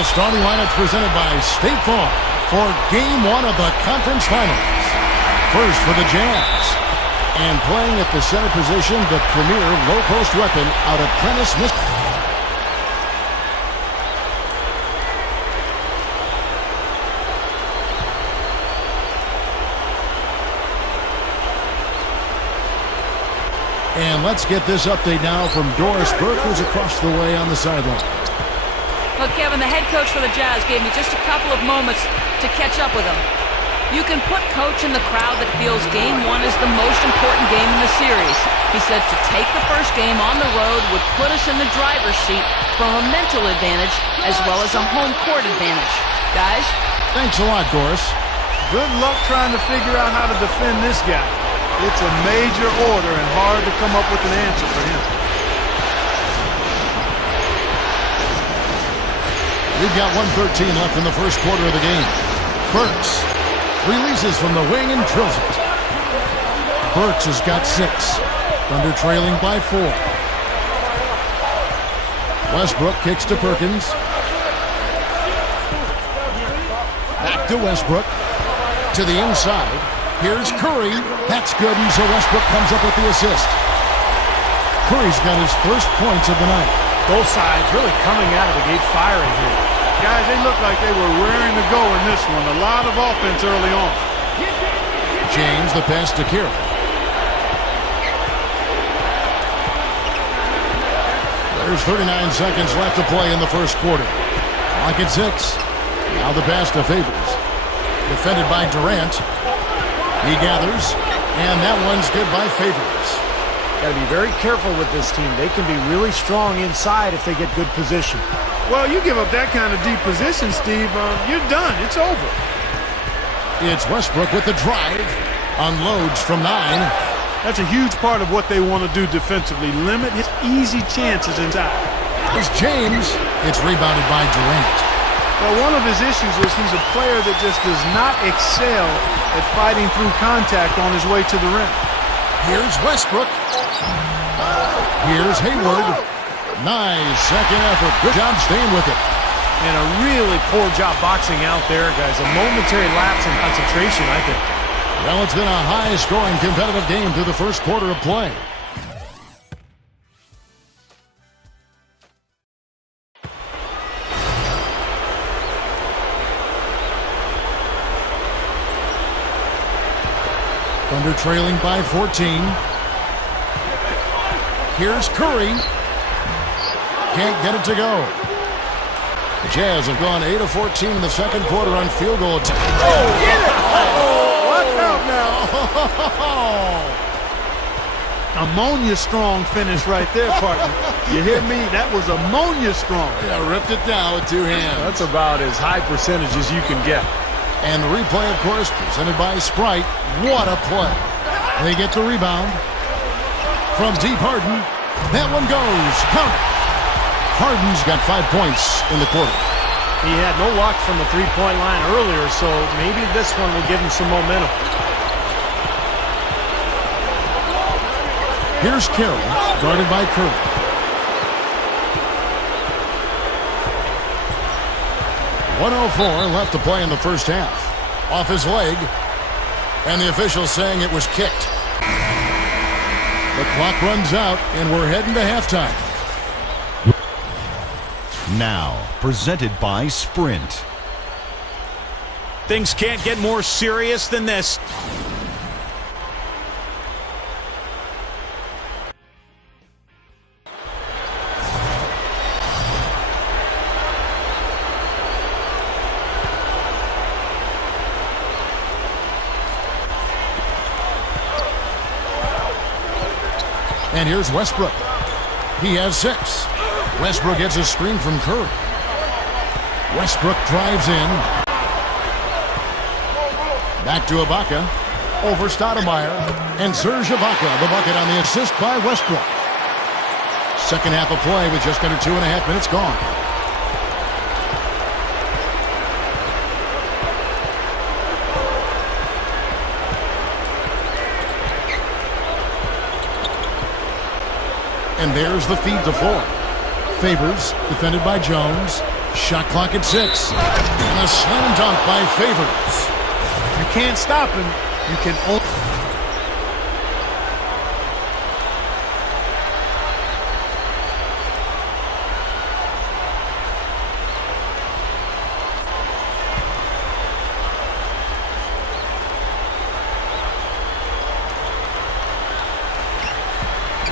The starting lineup presented by State Farm for Game 1 of the Conference Finals. First for the Jazz. And playing at the center position, the premier low-post weapon out of Prentice, Mississippi. And let's get this update now from Doris Burke, who's across the way on the sideline. Well, Kevin, the head coach for the Jazz gave me just a couple of moments to catch up with him. You can put coach in the crowd that feels Game 1 is the most important game in the series. He said to take the first game on the road would put us in the driver's seat from a mental advantage as well as a home court advantage. Guys? Thanks a lot, Doris. Good luck trying to figure out how to defend this guy. It's a major order and hard to come up with an answer for him. We've got 1:13 left in the first quarter of the game. Burks releases from the wing and drills it. Burks has got 6. Thunder trailing by 4. Westbrook kicks to Perkins. Back to Westbrook. To the inside. Here's Curry. That's good, and so Westbrook comes up with the assist. Curry's got his first points of the night. Both sides really coming out of the gate firing here. Guys, they look like they were raring to go in this one. A lot of offense early on. James, the pass to Curry. There's 39 seconds left to play in the first quarter. Clock at 6. Now the pass to Favors. Defended by Durant. He gathers, and that one's good by Favors. Got to be very careful with this team. They can be really strong inside if they get good position. Well, you give up that kind of deep position, Steve, you're done. It's over. It's Westbrook with the drive. Unloads from 9. That's a huge part of what they want to do defensively. Limit his easy chances inside. It's James. It's rebounded by Durant. Well, one of his issues is he's a player that just does not excel at fighting through contact on his way to the rim. Here's Westbrook. Here's Hayward. Nice second effort. Good job staying with it. And a really poor job boxing out there, guys. A momentary lapse in concentration, I think. Well, it's been a high-scoring competitive game through the first quarter of play. Thunder trailing by 14. Here's Curry. Can't get it to go. The Jazz have gone 8 of 14 in the second quarter on field goal attempts. Oh, get it! Watch out now. Ammonia strong finish right there, partner. You hear me? That was ammonia strong. Yeah, ripped it down with 2 hands. That's about as high percentage as you can get. And the replay, of course, presented by Sprite. What a play. They get the rebound. From deep, Harden. That one goes. Count it. Harden's got 5 points in the quarter. He had no luck from the three-point line earlier, so maybe this one will give him some momentum. Here's Carroll, guarded by Curry. .104 left to play in the first half. Off his leg, and the official saying it was kicked. The clock runs out, and we're heading to halftime. Now, presented by Sprint. Things can't get more serious than this. And here's Westbrook. He has 6. Westbrook gets a screen from Curry. Westbrook drives in. Back to Ibaka. Over Stoudemire. And Serge Ibaka, the bucket on the assist by Westbrook. Second half of play with just under 2.5 minutes gone. And there's the feed to 4. Favors, defended by Jones. Shot clock at 6. And a slam dunk by Favors. You can't stop him. You can only...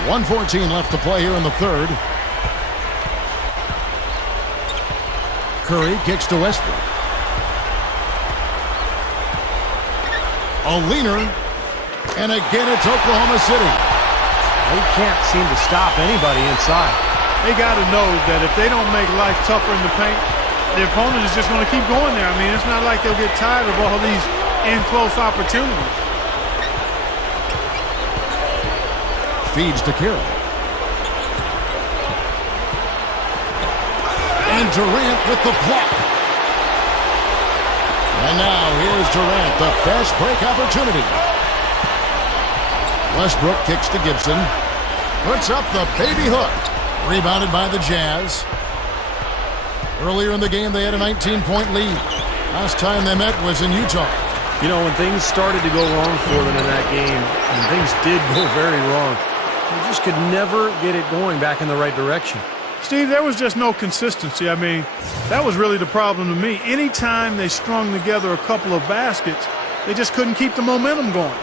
.114 left to play here in the third. Curry kicks to Westbrook. A leaner. And again, it's Oklahoma City. They can't seem to stop anybody inside. They got to know that if they don't make life tougher in the paint, the opponent is just going to keep going there. I mean, it's not like they'll get tired of all these in-close opportunities. Feeds to Carroll. And Durant with the block. And now here's Durant, the fast break opportunity. Westbrook kicks to Gibson. Puts up the baby hook. Rebounded by the Jazz. Earlier in the game, they had a 19-point lead. Last time they met was in Utah. You know, when things started to go wrong for them in that game, and things did go very wrong, they just could never get it going back in the right direction. Steve, there was just no consistency. I mean, that was really the problem to me. Anytime they strung together a couple of baskets, they just couldn't keep the momentum going.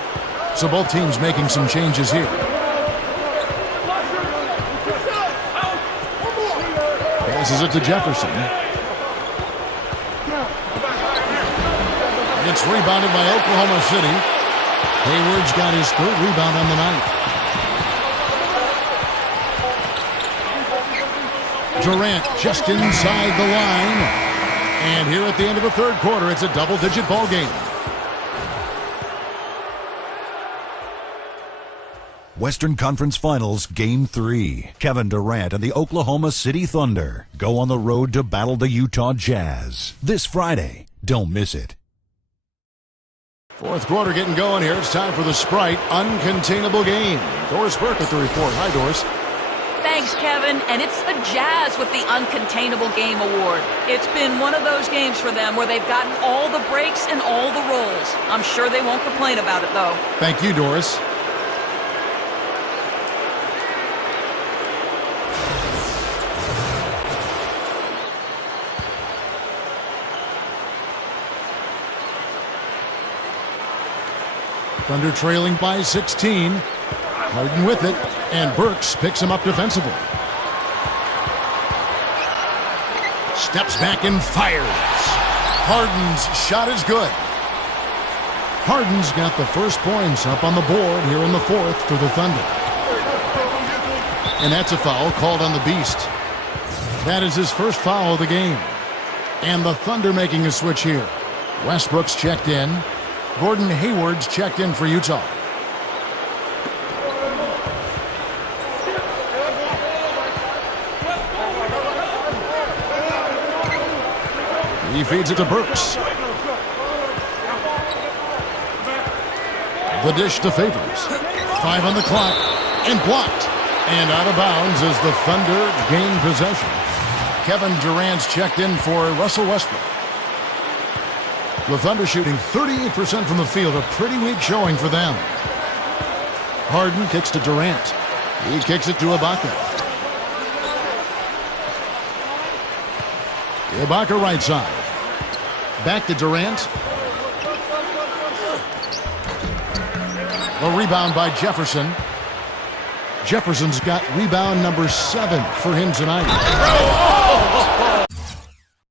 So both teams making some changes here. Passes it to Jefferson. It's rebounded by Oklahoma City. Hayward's got his third rebound on the night. Durant just inside the line. And here at the end of the third quarter, it's a double-digit ball game. Western Conference Finals Game 3. Kevin Durant and the Oklahoma City Thunder go on the road to battle the Utah Jazz this Friday. Don't miss it. Fourth quarter getting going here. It's time for the Sprite Uncontainable Game. Doris Burke at the report. Hi, Doris. Thanks, Kevin. And it's the Jazz with the Uncontainable Game Award. It's been one of those games for them where they've gotten all the breaks and all the rolls. I'm sure they won't complain about it, though. Thank you, Doris. Thunder trailing by 16. Harden with it, and Burks picks him up defensively. Steps back and fires. Harden's shot is good. Harden's got the first points up on the board here in the fourth for the Thunder. And that's a foul called on the Beast. That is his first foul of the game. And the Thunder making a switch here. Westbrook's checked in. Gordon Hayward's checked in for Utah. He feeds it to Burks. The dish to Favors. 5 on the clock. And blocked. And out of bounds as the Thunder gain possession. Kevin Durant's checked in for Russell Westbrook. The Thunder shooting 38% from the field. A pretty weak showing for them. Harden kicks to Durant. He kicks it to Ibaka. Ibaka right side. Back to Durant. A rebound by Jefferson. Jefferson's got rebound number 7 for him tonight.